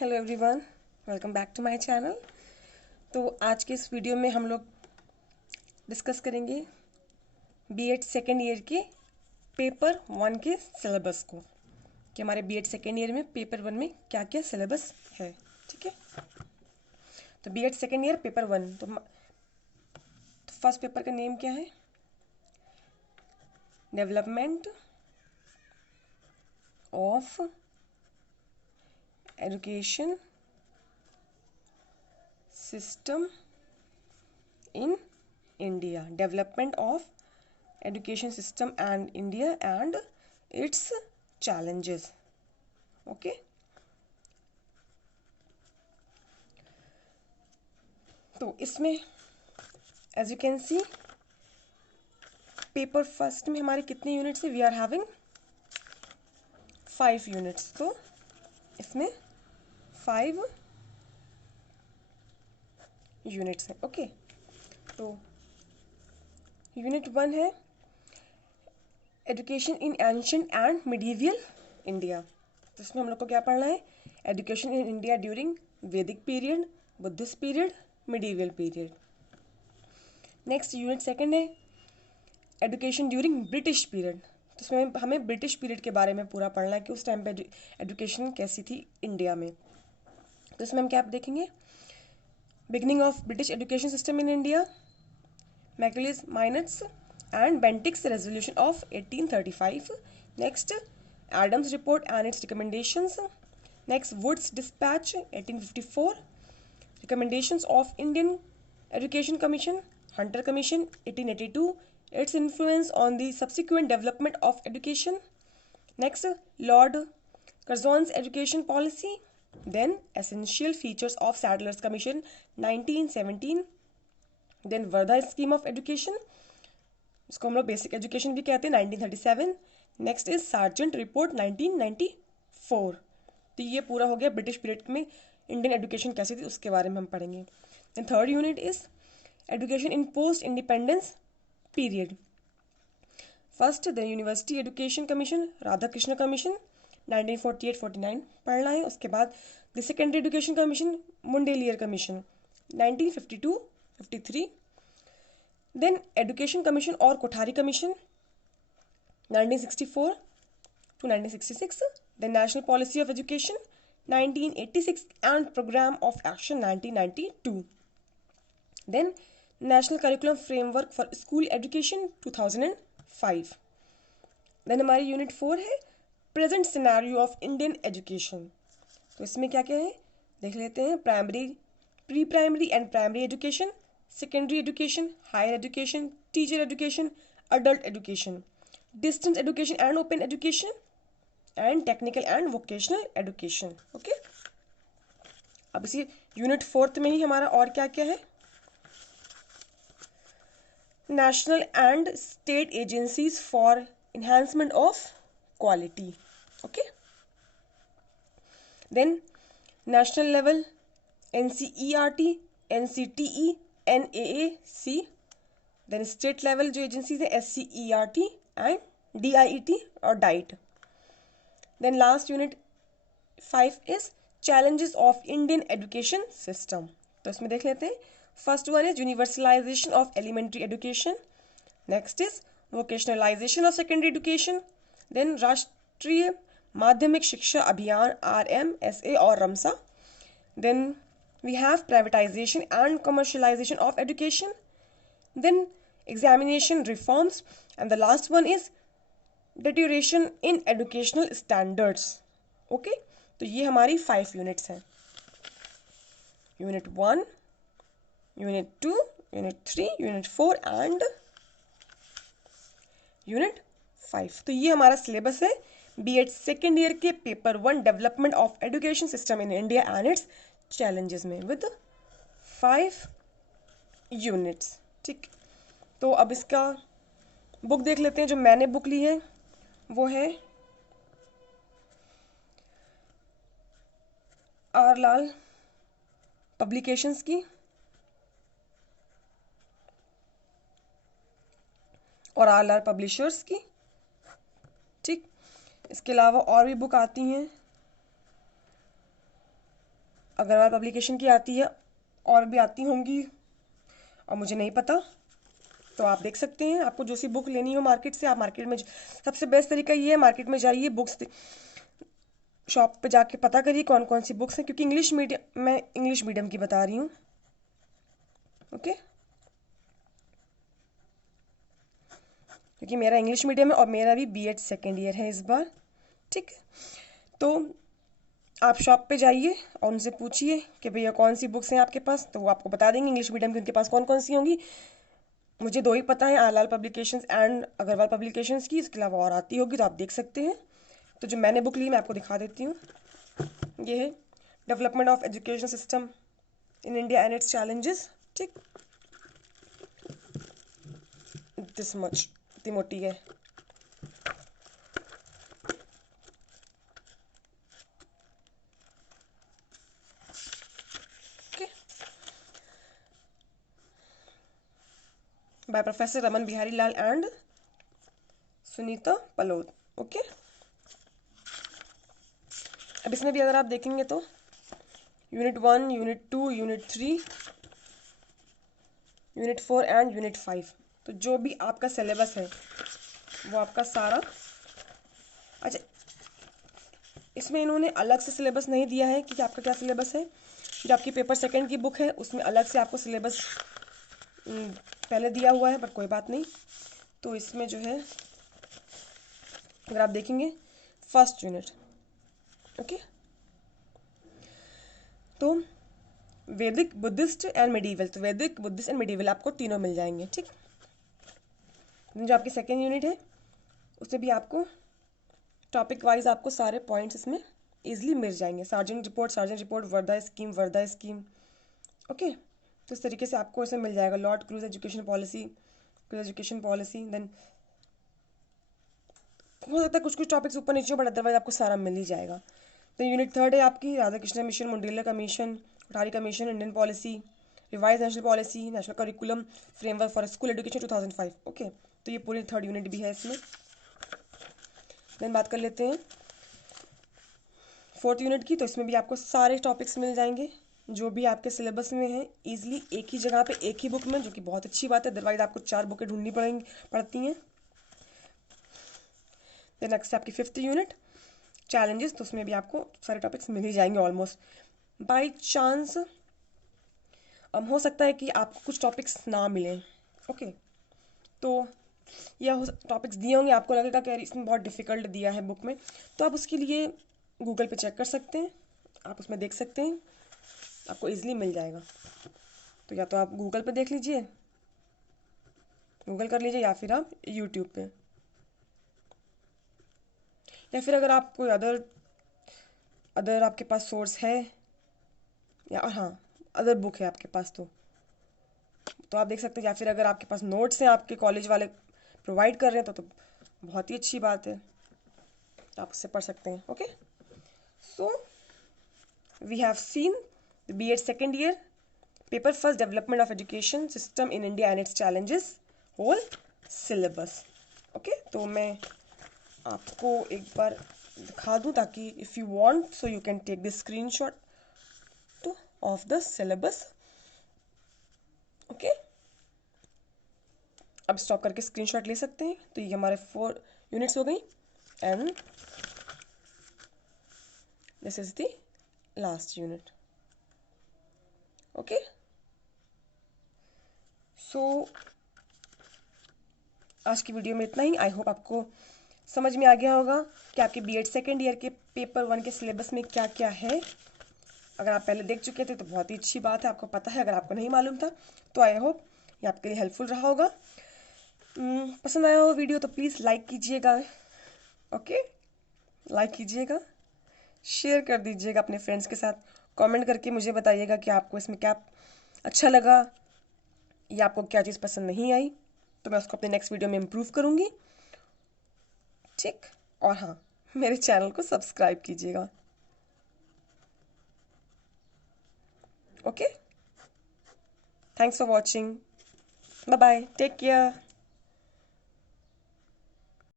Hello everyone, welcome back to my channel. तो आज के इस वीडियो में हम लोग डिस्कस करेंगे बीएड सेकेंड ईयर के पेपर 1 के सिलेबस को, कि हमारे बीएड सेकेंड ईयर में पेपर 1 में क्या क्या सिलेबस है। ठीक है, तो बीएड सेकेंड ईयर पेपर 1, तो फर्स्ट पेपर का नेम क्या है? Development of education system in India, development of education system and India and its challenges. Okay, तो इसमें as you can see paper first में हमारे कितने यूनिट्स है? वी आर हैविंग 5 यूनिट्स, तो इसमें 5 यूनिट्स हैं। ओके, तो यूनिट 1 है education in ancient and medieval India. तो इसमें हम लोग को क्या पढ़ना है? एजुकेशन इन इंडिया ड्यूरिंग वैदिक period, Buddhist period, medieval period. Next unit second है एजुकेशन ड्यूरिंग ब्रिटिश पीरियड। तो इसमें हमें ब्रिटिश पीरियड के बारे में पूरा पढ़ना है कि उस टाइम पे एजुकेशन कैसी थी इंडिया में। तो इसमें हम क्या देखेंगे? Beginning of British education system in India, Macaulay's minutes and Bentinck's resolution of 1835. Next, Adams report and its recommendations. Next, Wood's dispatch 1854. Recommendations of Indian Education Commission, Hunter Commission 1882. Its influence on the subsequent development of education. Next, Lord Curzon's education policy. Then, essential features of Sadler's Commission 1917. Then, Vardha scheme of education, इसको हम लोग basic education भी कहते हैं, 1937। Next is Sargent report 1994। तो ये पूरा हो गया ब्रिटिश पीरियड में इंडियन एजुकेशन कैसी थी उसके बारे में हम पढ़ेंगे। Then third unit is education in post independence period. First the university education commission, Radha Krishna commission 1948-49 पढ़ना है। उसके बाद the secondary education commission, Mudaliar commission 1952-53। Then education commission और Kothari commission 1964 to 1966। Then national policy of education 1986 and program of action 1992। Then national curriculum framework for school education 2005। Then हमारी unit 4 है present scenario of Indian education. तो इसमें क्या क्या है देख लेते हैं। Primary, pre primary and primary education, secondary education, higher education, teacher education, adult education, distance education and open education, and technical and vocational education. Okay, अब इसी यूनिट 4 में ही हमारा और क्या क्या है? National and state agencies for enhancement of quality. Okay, then national level NCERT, NCTE, NAAC, then state level जो agencies है SCERT and DIET और DIET. Then last unit 5 is challenges of Indian education system. तो इसमें देख लेते हैं। First one is universalization of elementary education, next is vocationalization of secondary education, then Rashtriya Madhyamik Shiksha Abhiyan RMSA और Ramsa, then we have privatization and commercialization of education, then examination reforms, and the last one is deterioration in educational standards. Okay, तो ये हमारी 5 units हैं। Unit 1, unit 2, unit 3, unit 4 and unit 5। तो ये हमारा syllabus है BEd second year के paper 1 development of education system in India and its challenges में विद 5 यूनिट्स। ठीक, तो अब इसका बुक देख लेते हैं। जो मैंने बुक ली है वो है आर लाल पब्लिकेशंस की और आर लाल पब्लिशर्स की। ठीक, इसके अलावा और भी बुक आती हैं अग्रवाल पब्लिकेशन की आती है, और भी आती होंगी और मुझे नहीं पता, तो आप देख सकते हैं। आपको जो सी बुक लेनी हो मार्केट से, आप मार्केट में, सबसे बेस्ट तरीका ये है, मार्केट में जाइए, बुक्स शॉप पे जाके पता करिए कौन कौन सी बुक्स हैं, क्योंकि मैं इंग्लिश मीडियम की बता रही हूँ। ओके, क्योंकि मेरा इंग्लिश मीडियम है और मेरा भी बीएड सेकेंड ईयर है इस बार। ठीक, तो आप शॉप पे जाइए और उनसे पूछिए कि भैया कौन सी बुक्स हैं आपके पास, तो वो आपको बता देंगे इंग्लिश मीडियम की उनके पास कौन कौन सी होंगी। मुझे 2 ही पता है, आलाल पब्लिकेशंस एंड अग्रवाल पब्लिकेशंस की, इसके अलावा और आती होगी तो आप देख सकते हैं। तो जो मैंने बुक ली मैं आपको दिखा देती हूँ। ये है development of education system in India and its challenges. ठीक, दिस मच, इतनी मोटी है। By professor Raman Bihari Lal and Sunita Palod. Okay, अब इसमें भी अगर आप देखेंगे तो unit 1, unit 2, unit 3, unit 4 and unit 5, तो जो भी आपका सिलेबस है वो आपका सारा, अच्छा इसमें इन्होंने अलग से सिलेबस नहीं दिया है कि आपका क्या सिलेबस है। जो आपकी पेपर सेकंड की बुक है उसमें अलग से आपको सिलेबस पहले दिया हुआ है, बट कोई बात नहीं। तो इसमें जो है अगर आप देखेंगे फर्स्ट यूनिट, ओके, तो वैदिक, बुद्धिस्ट एंड मेडिवल, तो वैदिक, बुद्धिस्ट एंड मेडिवल आपको तीनों मिल जाएंगे। ठीक, जो आपकी सेकेंड यूनिट है उसमें भी आपको टॉपिक वाइज आपको सारे पॉइंट्स इसमें इजीली मिल जाएंगे। Sargent report, Wardha scheme, okay, तो इस तरीके से आपको इसमें मिल जाएगा। Lord Curzon education policy, then हो सकता है कुछ कुछ टॉपिक्स ऊपर नीचे हो, बट अदरवाइज आपको सारा मिल ही जाएगा। तो यूनिट 3 है आपकी Radha Krishna mission, Mudaliar commission, Kothari commission, Indian policy, revise national policy, national curriculum framework for school education 2005। Okay, तो ये पूरी 3rd यूनिट भी है इसमें। देन बात कर लेते हैं 4th यूनिट की, तो इसमें भी आपको सारे टॉपिक्स मिल जाएंगे जो भी आपके सिलेबस में है, ईजिली एक ही जगह पे, एक ही बुक में, जो कि बहुत अच्छी बात है। अदरवाइज आपको 4 बुकें ढूंढनी पड़ती हैं। देन नेक्स्ट आपकी 5th यूनिट चैलेंजेस, तो उसमें भी आपको सारे टॉपिक्स मिल ही जाएंगे ऑलमोस्ट। बाय चांस हो सकता है कि आपको कुछ टॉपिक्स ना मिलें, ओके, तो या टॉपिक्स दिए होंगे, आपको लगेगा कि यार इसमें बहुत डिफ़िकल्ट दिया है बुक में, तो आप उसके लिए गूगल पे चेक कर सकते हैं, आप उसमें देख सकते हैं, आपको ईजिली मिल जाएगा। तो या तो आप गूगल पे देख लीजिए, गूगल कर लीजिए, या फिर आप यूट्यूब पे, या फिर अगर आप कोई अदर आपके पास सोर्स है, या हाँ अदर बुक है आपके पास, तो आप देख सकते हैं। या फिर अगर आपके पास नोट्स हैं, आपके कॉलेज वाले प्रोवाइड कर रहे हैं, तो बहुत ही अच्छी बात है, तो आप उससे पढ़ सकते हैं। Okay, so we have seen the BEd second year paper first, development of education system in India and its challenges, whole syllabus. Okay, तो मैं आपको एक बार दिखा दूं, ताकि if you want so you can take the screenshot of the syllabus. Okay, अब stop करके स्क्रीनशॉट ले सकते हैं। तो ये हमारे 4 यूनिट्स हो गई and this is the last unit. Okay, so आज की वीडियो में इतना ही। आई होप आपको समझ में आ गया होगा कि आपके बीएड सेकेंड ईयर के पेपर 1 के सिलेबस में क्या क्या है। अगर आप पहले देख चुके थे तो बहुत ही अच्छी बात है, आपको पता है। अगर आपको नहीं मालूम था तो आई होप ये आपके लिए हेल्पफुल रहा होगा। पसंद आया हो वीडियो तो प्लीज़ लाइक कीजिएगा, ओके, लाइक कीजिएगा, शेयर कर दीजिएगा अपने फ्रेंड्स के साथ, कमेंट करके मुझे बताइएगा कि आपको इसमें क्या अच्छा लगा या आपको क्या चीज़ पसंद नहीं आई, तो मैं उसको अपने नेक्स्ट वीडियो में इम्प्रूव करूँगी। ठीक, और हाँ, मेरे चैनल को सब्सक्राइब कीजिएगा। Okay, thanks for watching, bye bye, take care.